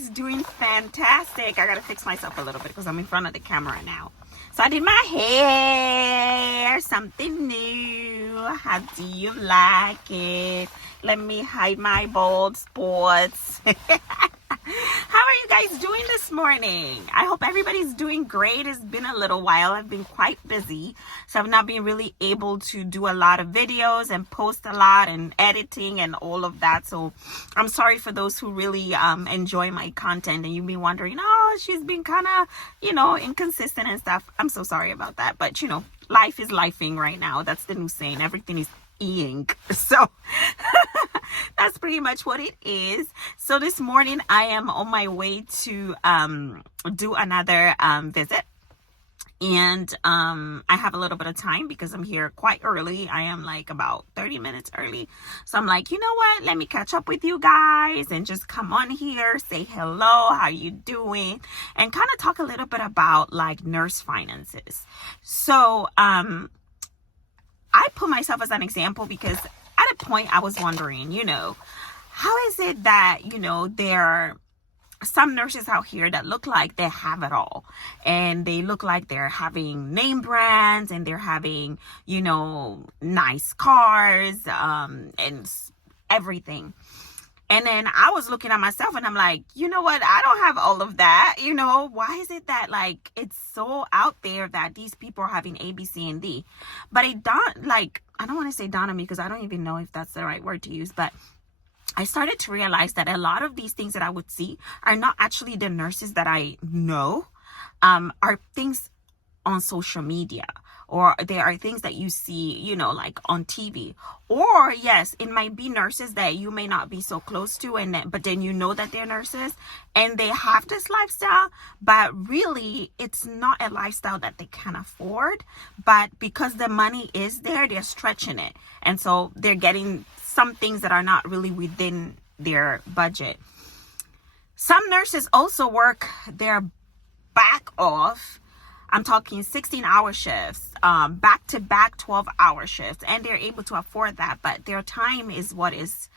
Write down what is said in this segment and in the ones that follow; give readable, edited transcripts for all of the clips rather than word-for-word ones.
guys doing fantastic? I gotta fix myself a little bit because I'm in front of the camera now. So I did my hair, something new. How do you like it? Let me hide my bald spots. How are you guys doing this morning? I hope everybody's doing great. It's been a little while. I've been quite busy, so I've not been really able to do a lot of videos and post a lot and editing and all of that. So I'm sorry for those who really enjoy my content and you've been wondering, oh, she's been kind of, inconsistent and stuff. I'm so sorry about that. But, life is lifing right now. That's the new saying. Everything is ing. So that's pretty much what it is. So this morning I am on my way to do another visit, and I have a little bit of time because I'm here quite early. I am like about 30 minutes early, so I'm like, you know what, let me catch up with you guys and just come on here, say hello, how you doing, and kind of talk a little bit about like nurse finances. So I put myself as an example because at a point I was wondering, how is it that, there are some nurses out here that look like they have it all, and they look like they're having name brands and they're having, nice cars, and everything. And then I was looking at myself and I'm like, you know what? I don't have all of that. Why is it that like it's so out there that these people are having A, B, C, and D? But I don't want to say dawn on me because I don't even know if that's the right word to use. But I started to realize that a lot of these things that I would see are not actually the nurses that I know, are things on social media, or there are things that you see, like on TV, or yes, it might be nurses that you may not be so close to, but then that they're nurses and they have this lifestyle, but really it's not a lifestyle that they can afford, but because the money is there, they're stretching it, and so they're getting some things that are not really within their budget. Some nurses also work their back off. I'm talking 16-hour shifts, back-to-back 12-hour shifts, and they're able to afford that, but their time is what is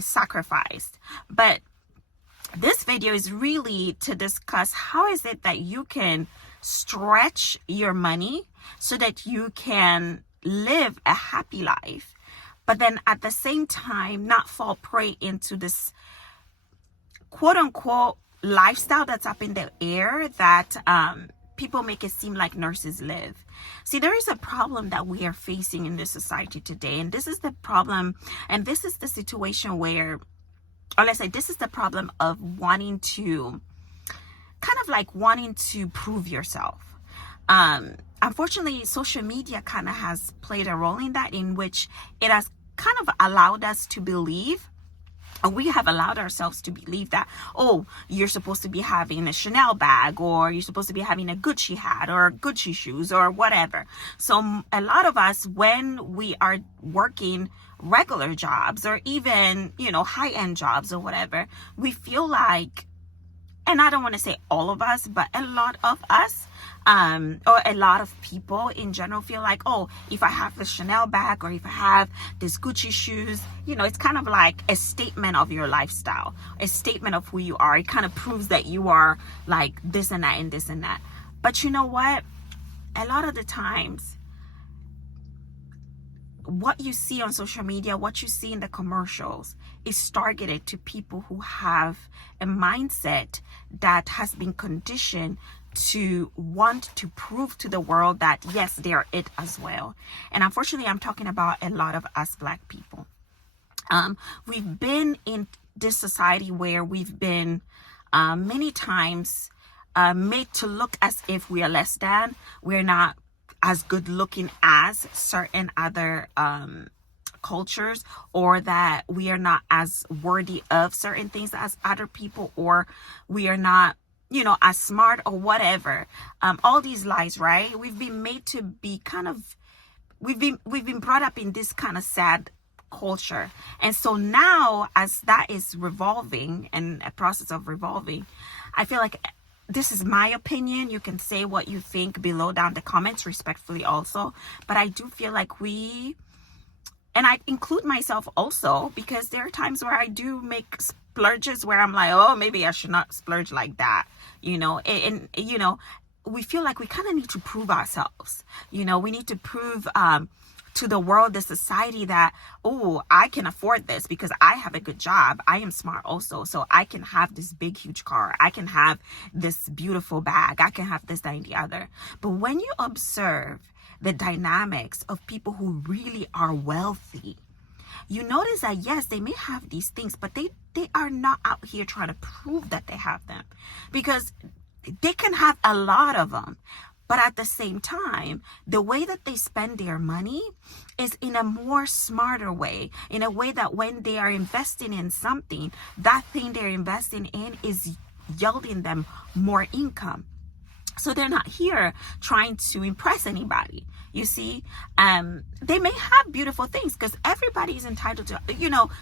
sacrificed. But this video is really to discuss how is it that you can stretch your money so that you can live a happy life, but then at the same time not fall prey into this quote-unquote lifestyle that's up in the air that people make it seem like nurses live. See, there is a problem that we are facing in this society today, and this is the problem, and this is the situation where, or let's say this is the problem of wanting to prove yourself. Unfortunately, social media kind of has played a role in that, in which it has kind of allowed us to believe, and we have allowed ourselves to believe that, oh, you're supposed to be having a Chanel bag, or you're supposed to be having a Gucci hat or Gucci shoes or whatever. So a lot of us, when we are working regular jobs or even, high-end jobs or whatever, we feel like, and I don't want to say all of us, but a lot of us, or a lot of people in general feel like, oh, if I have the Chanel bag or if I have this Gucci shoes, it's kind of like a statement of your lifestyle, a statement of who you are. It kind of proves that you are like this and that and this and that. But you know what? A lot of the times, what you see on social media, what you see in the commercials is targeted to people who have a mindset that has been conditioned to want to prove to the world that yes, they are it as well. And unfortunately, I'm talking about a lot of us Black people. We've been in this society where we've been many times made to look as if we are less than, we're not as good looking as certain other cultures, or that we are not as worthy of certain things as other people, or we are not, as smart or whatever. All these lies, right? We've been made to be we've been brought up in this kind of sad culture. And so now, as that is revolving and a process of revolving, I feel like, this is my opinion. You can say what you think below down the comments, respectfully also. But I do feel like and I include myself also, because there are times where I do make splurges where I'm like, oh, maybe I should not splurge like that, and we feel like we kind of need to prove ourselves. We need to prove to the world, the society, that, oh, I can afford this because I have a good job. I am smart also. So I can have this big, huge car. I can have this beautiful bag. I can have this, that, and the other. But when you observe the dynamics of people who really are wealthy, you notice that, yes, they may have these things, but they are not out here trying to prove that they have them, because they can have a lot of them. But at the same time, the way that they spend their money is in a more smarter way, in a way that when they are investing in something, that thing they're investing in is yielding them more income. So they're not here trying to impress anybody. You see, they may have beautiful things, because everybody is entitled to,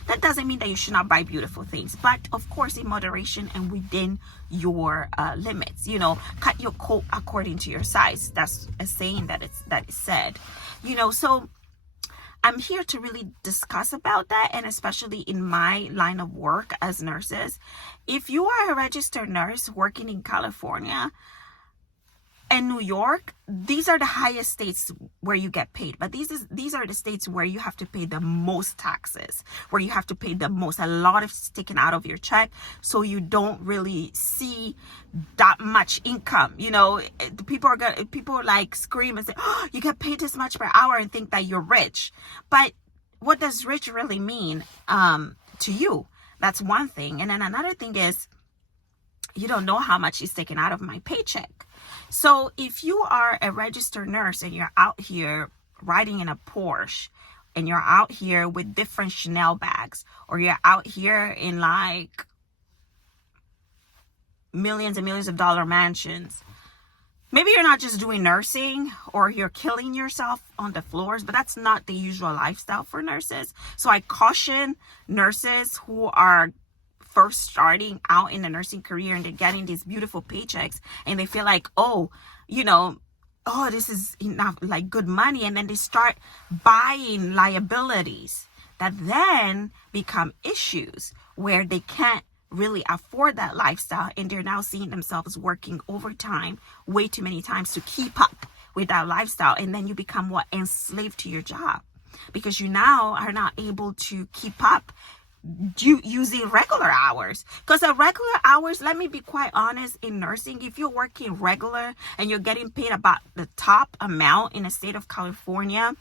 that doesn't mean that you should not buy beautiful things. But of course, in moderation and within your limits, cut your coat according to your size. That's a saying that is said, so I'm here to really discuss about that. And especially in my line of work as nurses, if you are a registered nurse working in California and New York, these are the highest states where you get paid. But these are the states where you have to pay the most taxes, where you have to pay the most. A lot is taken out of your check, so you don't really see that much income. People like scream and say, oh, you get paid this much per hour, and think that you're rich. But what does rich really mean to you? That's one thing. And then another thing is, you don't know how much is taken out of my paycheck. So if you are a registered nurse and you're out here riding in a Porsche, and you're out here with different Chanel bags, or you're out here in like millions and millions of dollar mansions, maybe you're not just doing nursing, or you're killing yourself on the floors, but that's not the usual lifestyle for nurses. So I caution nurses who are first starting out in the nursing career, and they're getting these beautiful paychecks, and they feel like, oh, this is enough, like good money. And then they start buying liabilities that then become issues where they can't really afford that lifestyle. And they're now seeing themselves working overtime way too many times to keep up with that lifestyle. And then you become enslaved to your job, because you now are not able to keep up using regular hours. Because the regular hours, let me be quite honest, in nursing, if you're working regular and you're getting paid about the top amount in the state of California,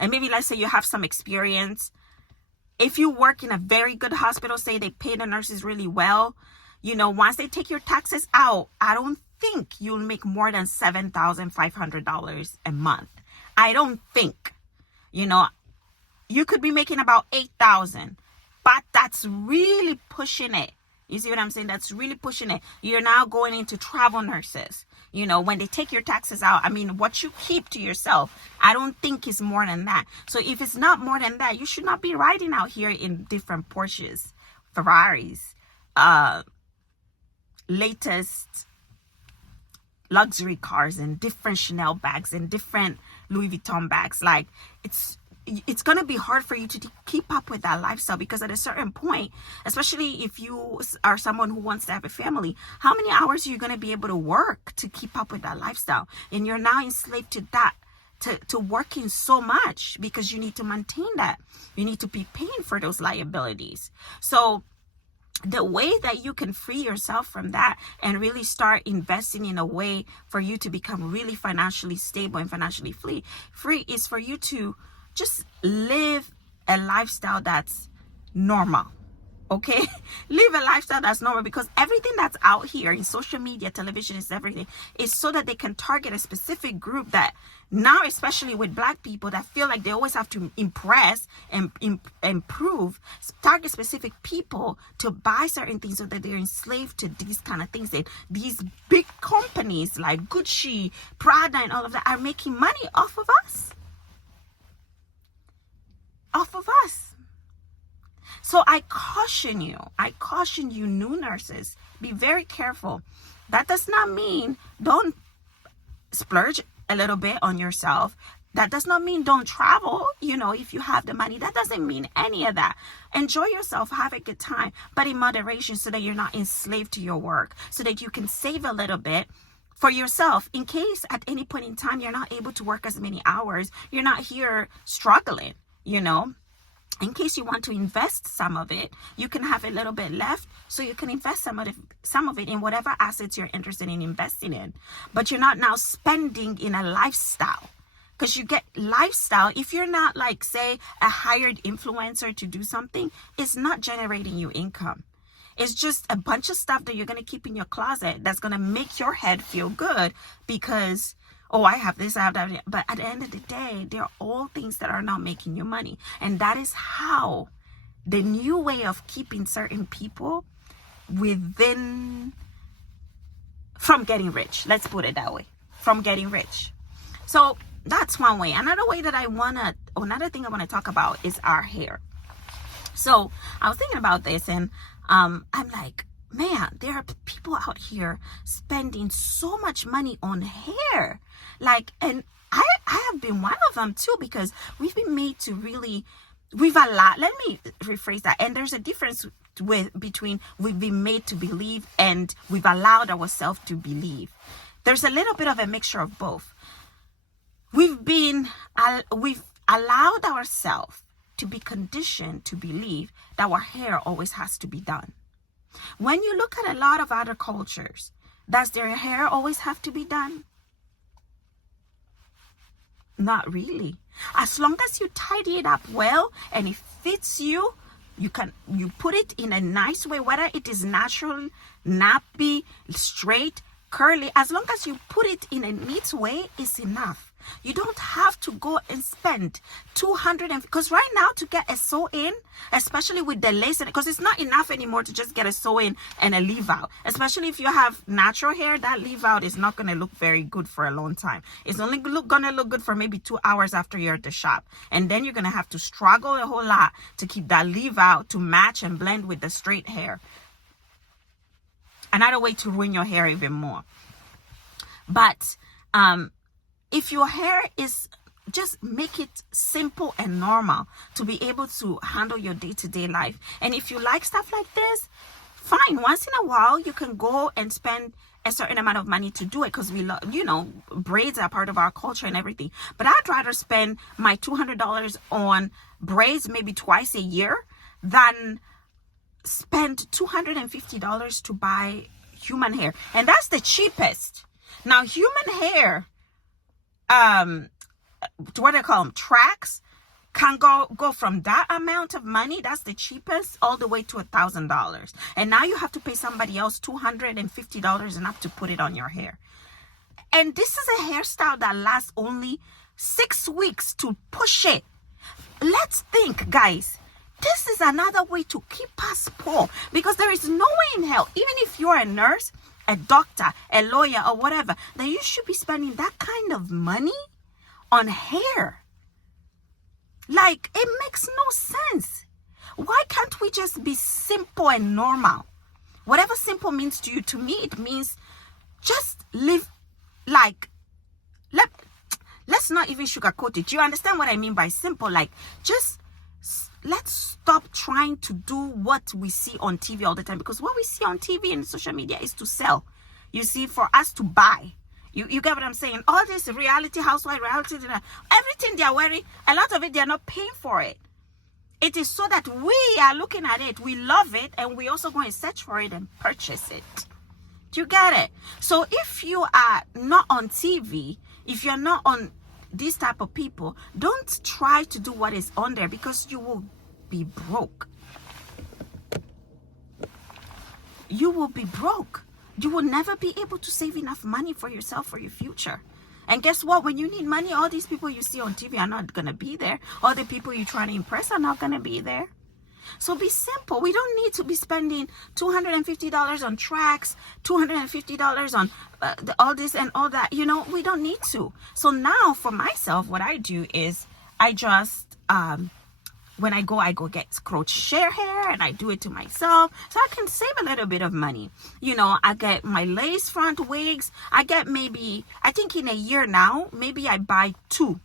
and maybe let's say you have some experience, if you work in a very good hospital, say they pay the nurses really well, once they take your taxes out, I don't think you'll make more than $7,500 a month. I don't think. You could be making about $8,000, but that's really pushing it. You see what I'm saying? That's really pushing it. You're now going into travel nurses. When they take your taxes out, what you keep to yourself, I don't think is more than that. So if it's not more than that, you should not be riding out here in different Porsches, Ferraris, latest luxury cars, and different Chanel bags, and different Louis Vuitton bags. Like, it's going to be hard for you to keep up with that lifestyle, because at a certain point, especially if you are someone who wants to have a family, how many hours are you going to be able to work to keep up with that lifestyle? And you're now enslaved to that, to working so much, because you need to maintain that. You need to be paying for those liabilities. So the way that you can free yourself from that and really start investing in a way for you to become really financially stable and financially free is for you to just live a lifestyle that's normal. Okay? Live a lifestyle that's normal, because everything that's out here in social media, television, is everything, is so that they can target a specific group that now, especially with Black people that feel like they always have to impress and improve, target specific people to buy certain things, so that they're enslaved to these kind of things. And these big companies like Gucci, Prada, and all of that are making money off of us. So I caution you new nurses, be very careful. That does not mean don't splurge a little bit on yourself. That does not mean don't travel. If you have the money, that doesn't mean any of that. Enjoy yourself, have a good time, but in moderation, so that you're not enslaved to your work, so that you can save a little bit for yourself in case at any point in time you're not able to work as many hours. You're not here struggling, in case you want to invest some of it, you can have a little bit left, so you can invest some of it in whatever assets you're interested in investing in. But you're not now spending in a lifestyle, because you get lifestyle. If you're not, like, say, a hired influencer to do something, it's not generating you income. It's just a bunch of stuff that you're going to keep in your closet that's going to make your head feel good because, oh, I have this, I have that. But at the end of the day, they're all things that are not making you money. And that is how the new way of keeping certain people from getting rich. Let's put it that way. From getting rich. So that's one way. Another thing I want to talk about is our hair. So I was thinking about this, and I'm like, man, there are people out here spending so much money on hair. And I have been one of them too, because we've been made to let me rephrase that. And there's a difference between we've been made to believe and we've allowed ourselves to believe. There's a little bit of a mixture of both. We've allowed ourselves to be conditioned to believe that our hair always has to be done. When you look at a lot of other cultures, does their hair always have to be done? Not really. As long as you tidy it up well and it fits you, you put it in a nice way, whether it is natural, nappy, straight, curly. As long as you put it in a neat way, it's enough. You don't have to go and spend because right now to get a sew-in, especially with the lace, because it's not enough anymore to just get a sew-in and a leave-out. Especially if you have natural hair, that leave-out is not going to look very good for a long time. It's only going to look good for maybe 2 hours after you're at the shop. And then you're going to have to struggle a whole lot to keep that leave-out to match and blend with the straight hair. Another way to ruin your hair even more. But if your hair is, just make it simple and normal to be able to handle your day-to-day life. And if you like stuff like this, fine. Once in a while, you can go and spend a certain amount of money to do it, because we love, braids are part of our culture and everything. But I'd rather spend my $200 on braids maybe twice a year than spend $250 to buy human hair. And that's the cheapest. Now, human hair, what do they call them, tracks, can go from that amount of money, that's the cheapest, all the way to $1,000. And now you have to pay somebody else $250 and up to put it on your hair. And this is a hairstyle that lasts only 6 weeks to push it. Let's think, guys. This is another way to keep us poor, because there is no way in hell, even if you're a nurse, a doctor, a lawyer, or whatever, that you should be spending that kind of money on hair. Like, it makes no sense. Why can't we just be simple and normal? Whatever simple means to you, to me, it means just live like, let's not even sugarcoat it. Do you understand what I mean by simple? Like, just let's stop trying to do what we see on TV all the time, because what we see on TV and social media is to sell. You see, for us to buy. You get what I'm saying? All this reality, housewife, everything they are wearing, a lot of it, they are not paying for it. It is so that we are looking at it, we love it, and we also go and search for it and purchase it. Do you get it? So if you are not on TV, if you're not on these type of people, don't try to do what is on there, because you will be broke. You will be broke. You will never be able to save enough money for yourself for your future. And guess what? When you need money, all these people you see on TV are not going to be there. All the people you're trying to impress are not going to be there. So be simple. We don't need to be spending $250 on tracks, $250 on all this and all that. We don't need to. So now for myself, what I do is I just, when I go get crochet hair, and I do it to myself so I can save a little bit of money. I get my lace front wigs. I get maybe, I think in a year now, maybe I buy 2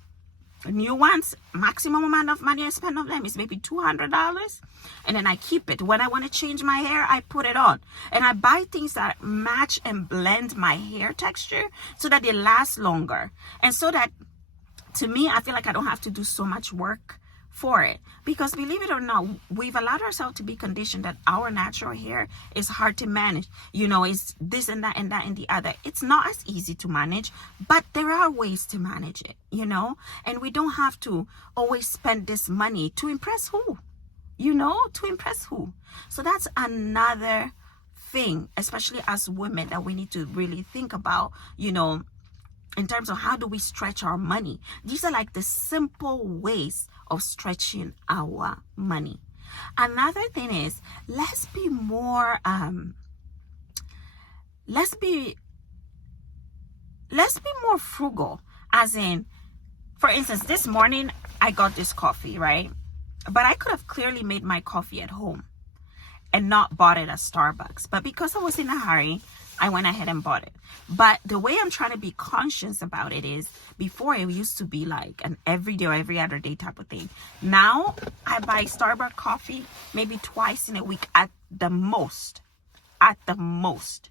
new ones, maximum amount of money I spend on them is maybe $200, and then I keep it. When I want to change my hair, I put it on, and I buy things that match and blend my hair texture so that they last longer, and so that, to me, I feel like I don't have to do so much work for it. Because believe it or not, we've allowed ourselves to be conditioned that our natural hair is hard to manage. You know, it's this and that and that and the other. It's not as easy to manage, but there are ways to manage it, you know, and we don't have to always spend this money to impress who, you know, to impress who. So that's another thing, especially as women, that we need to really think about, you know, in terms of how do we stretch our money. These are like the simple ways of stretching our money. Another thing is, let's be more frugal. As in, for instance, this morning I got this coffee, right? But I could have clearly made my coffee at home and not bought it at Starbucks. But because I was in a hurry, I went ahead and bought it. But the way I'm trying to be conscious about it is, before it used to be like an everyday or every other day type of thing. Now I buy Starbucks coffee maybe twice in a week at the most. At the most.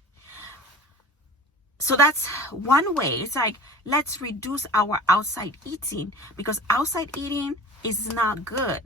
So that's one way. It's like, let's reduce our outside eating, because outside eating is not good.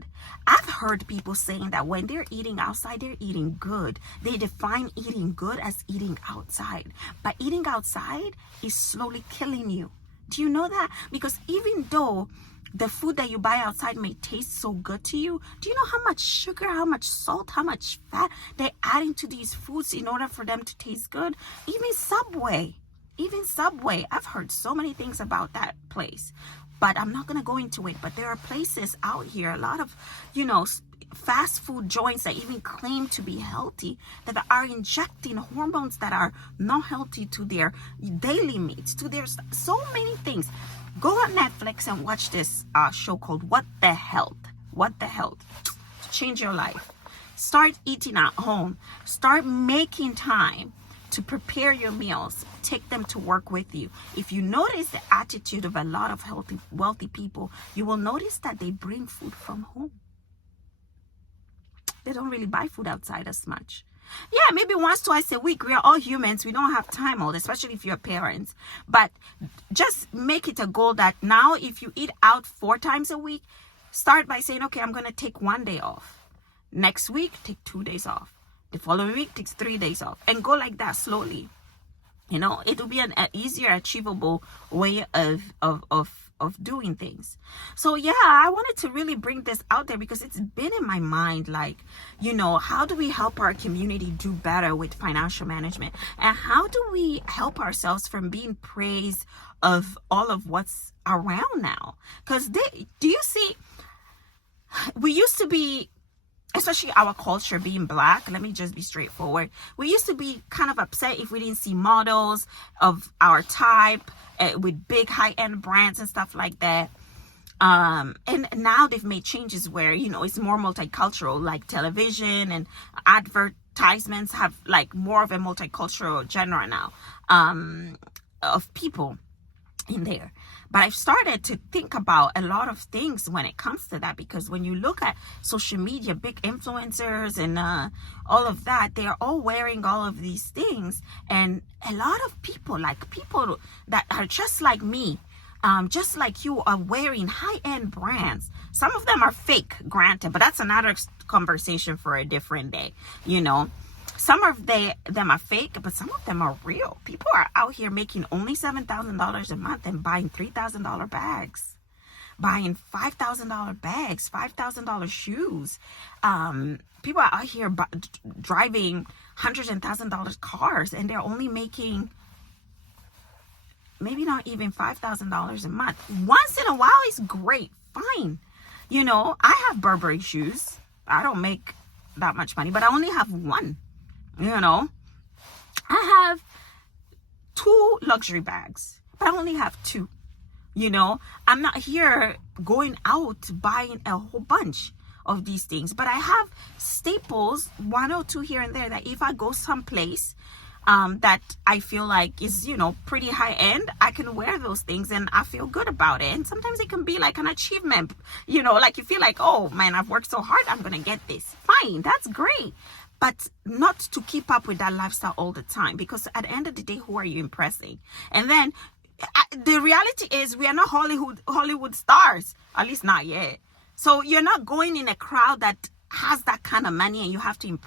I've heard people saying that when they're eating outside, they're eating good. They define eating good as eating outside. But eating outside is slowly killing you. Do you know that? Because even though the food that you buy outside may taste so good to you, do you know how much sugar, how much salt, how much fat they're adding to these foods in order for them to taste good? Even Subway, I've heard so many things about that place, but I'm not going to go into it. But there are places out here, a lot of, you know, fast food joints that even claim to be healthy, that are injecting hormones that are not healthy to their daily meats, to their, so many things. Go on Netflix and watch this show called What the Health. What the Health. Change your life. Start eating at home. Start making time to prepare your meals. Take them to work with you. If you notice the attitude of a lot of healthy, wealthy people, you will notice that they bring food from home. They don't really buy food outside as much. Yeah, maybe once, twice a week. We are all humans. We don't have time all, especially if you're parents. But just make it a goal that now, if you eat out 4 times a week, start by saying, okay, I'm going to take 1 day off. Next week, take 2 days off. The following week, takes 3 days off. And go like that slowly. You know, it will be an easier, achievable way of doing things. So yeah, I wanted to really bring this out there because it's been in my mind, like, you know, how do we help our community do better with financial management? And how do we help ourselves from being praised of all of what's around now? Because do you see, we used to be, especially our culture being Black, let me just be straightforward. We used to be kind of upset if we didn't see models of our type with big high-end brands and stuff like that. And now they've made changes where, you know, it's more multicultural, like television and advertisements have like more of a multicultural genre now of people in there. But I've started to think about a lot of things when it comes to that, because when you look at social media, big influencers and all of that, they're all wearing all of these things. And a lot of people, like people that are just like me, just like you, are wearing high-end brands. Some of them are fake, granted, but that's another conversation for a different day, you know. Some of them are fake, but some of them are real. People are out here making only $7,000 a month and buying $3,000 bags, buying $5,000 bags, $5,000 shoes. People are out here driving $100,000 cars, and they're only making maybe not even $5,000 a month. Once in a while is great, fine. You know, I have Burberry shoes. I don't make that much money, but I only have one. You know, I have 2 luxury bags, but I only have 2. You know, I'm not here going out buying a whole bunch of these things, but I have staples, 1 or 2 here and there, that if I go someplace, that I feel like is, pretty high end, I can wear those things and I feel good about it. And sometimes it can be like an achievement, like you feel like, oh man, I've worked so hard, I'm gonna get this. Fine, that's great. But not to keep up with that lifestyle all the time, because at the end of the day, who are you impressing? And then the reality is we are not Hollywood stars, at least not yet. So you're not going in a crowd that has that kind of money and you have to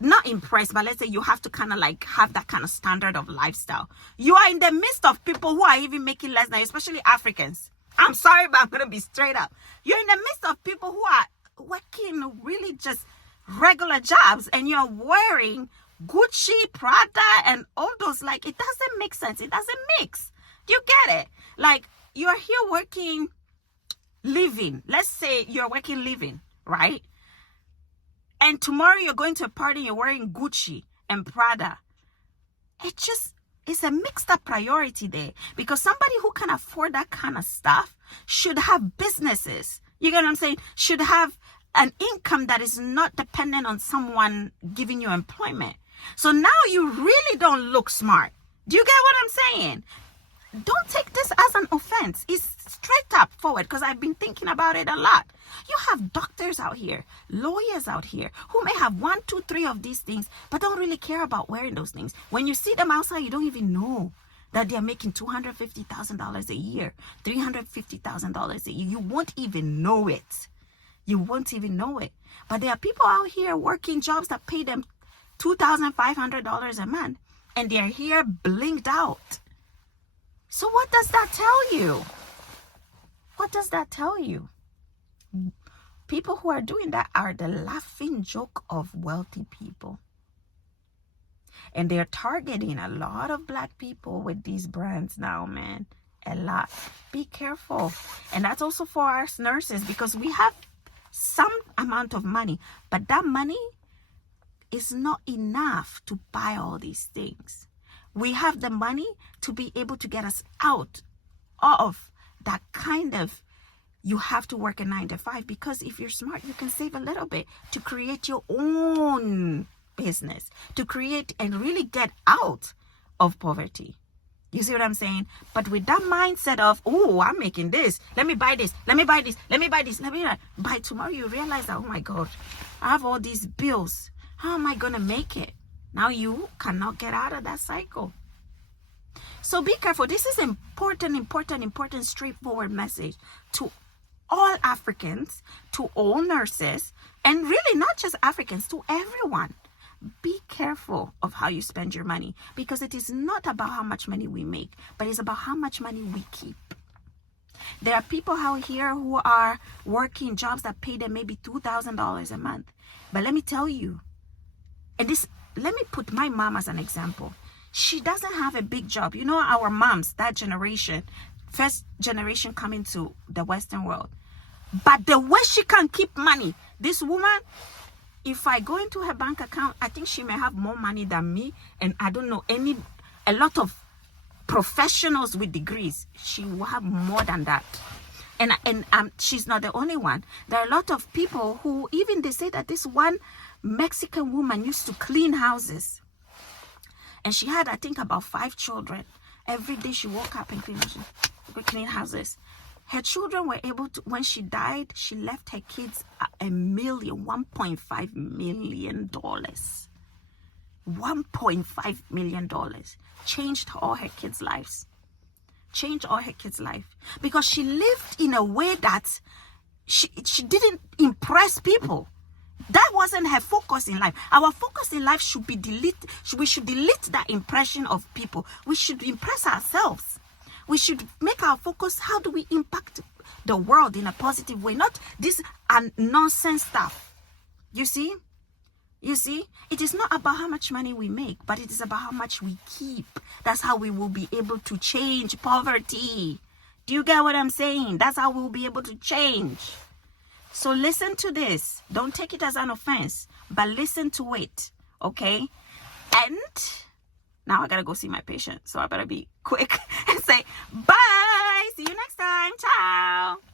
not impress, but let's say you have to kind of like have that kind of standard of lifestyle. You are in the midst of people who are even making less than you, especially Africans. I'm sorry, but I'm going to be straight up. You're in the midst of people who are working really just regular jobs and you're wearing Gucci, Prada, and all those. Like, it doesn't make sense. It doesn't mix. Do you get it? Like, you're here working, living. Let's say you're working, living, right? And tomorrow you're going to a party, you're wearing Gucci and Prada. It's a mixed up priority there, because somebody who can afford that kind of stuff should have businesses. You get what I'm saying? Should have an income that is not dependent on someone giving you employment. So now you really don't look smart. Do you get what I'm saying? Don't take this as an offense. It's straight up forward, because I've been thinking about it a lot. You have doctors out here, lawyers out here who may have 1, 2, 3 of these things, but don't really care about wearing those things. When you see them outside, you don't even know that they're making $250,000 a year, $350,000 a year. You won't even know it. You won't even know it. But there are people out here working jobs that pay them $2,500 a month, and they're here blinked out. So what does that tell you? What does that tell you? People who are doing that are the laughing joke of wealthy people. And they're targeting a lot of black people with these brands now, man. A lot. Be careful. And that's also for us nurses, because we have some amount of money, but that money is not enough to buy all these things. We have the money to be able to get us out of that kind of, you have to work a 9 to 5, because if you're smart, you can save a little bit to create your own business, to create and really get out of poverty. You see what I'm saying? But with that mindset of, oh, I'm making this, let me buy this, let me buy this, let me buy this, let me buy. By tomorrow, you realize that, oh my God, I have all these bills. How am I going to make it? Now you cannot get out of that cycle. So be careful. This is important, straightforward message to all Africans, to all nurses, and really not just Africans, to everyone. Be careful of how you spend your money, because it is not about how much money we make, but it's about how much money we keep. There are people out here who are working jobs that pay them maybe $2,000 a month. But let me tell you, let me put my mom as an example. She doesn't have a big job. You know, our moms, that generation, first generation coming to the Western world. But the way she can keep money, this woman, if I go into her bank account, I think she may have more money than me. And I don't know, a lot of professionals with degrees, she will have more than that. And she's not the only one. There are a lot of people who, even they say that this one Mexican woman used to clean houses. And she had, I think, about 5 children. Every day she woke up and clean houses. Her children were able to, when she died, she left her kids $1.5 million. $1.5 million. Changed all her kids' lives. Changed all her kids' life. Because she lived in a way that she didn't impress people. That wasn't her focus in life. Our focus in life should be we should delete that impression of people. We should impress ourselves. We should make our focus, how do we impact the world in a positive way? Not this nonsense stuff. You see? You see? It is not about how much money we make, but it is about how much we keep. That's how we will be able to change poverty. Do you get what I'm saying? That's how we'll be able to change. So listen to this. Don't take it as an offense, but listen to it, okay? And now I gotta go see my patient, so I better be quick and say bye. See you next time. Ciao.